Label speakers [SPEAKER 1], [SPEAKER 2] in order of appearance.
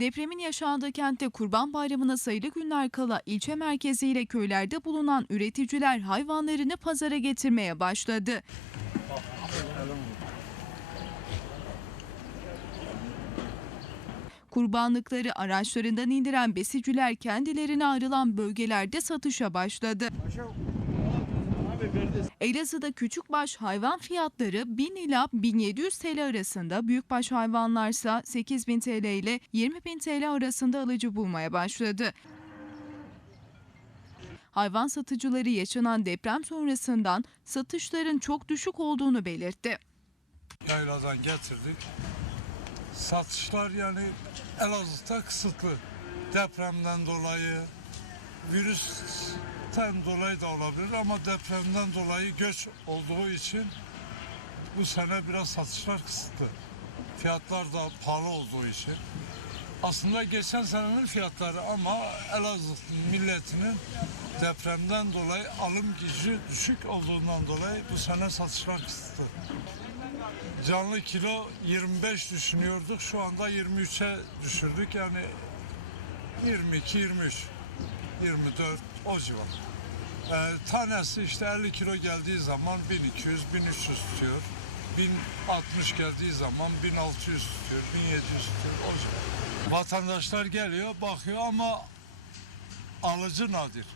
[SPEAKER 1] Depremin yaşandığı kentte Kurban Bayramı'na sayılı günler kala ilçe merkeziyle köylerde bulunan üreticiler hayvanlarını pazara getirmeye başladı. Kurbanlıkları araçlarından indiren besiciler kendilerine ayrılan bölgelerde satışa başladı. Elazığ'da küçükbaş hayvan fiyatları 1000 ila 1700 TL arasında, büyükbaş hayvanlarsa 8000 TL ile 20000 TL arasında alıcı bulmaya başladı. Hayvan satıcıları yaşanan deprem sonrasından satışların çok düşük olduğunu belirtti.
[SPEAKER 2] yayladan getirdik. Satışlar yani Elazığ'da kısıtlı. Depremden dolayı, virüsten dolayı da olabilir ama depremden dolayı göç olduğu için bu sene biraz satışlar kısıtlı. Fiyatlar da pahalı olduğu için. Aslında geçen senenin fiyatları ama Elazığ milletinin depremden dolayı alım gücü düşük olduğundan dolayı bu sene satışlar kısıtlı. Canlı kilo 25 düşünüyorduk. Şu anda 23'e düşürdük. Yani 22, 23, 24 o civar. Ee, tanesi işte 50 kilo geldiği zaman 1200, 1300 tutuyor. 1060 geldiği zaman 1600 tutuyor, 1700 tutuyor o civar. Vatandaşlar geliyor, bakıyor ama alıcı nadir.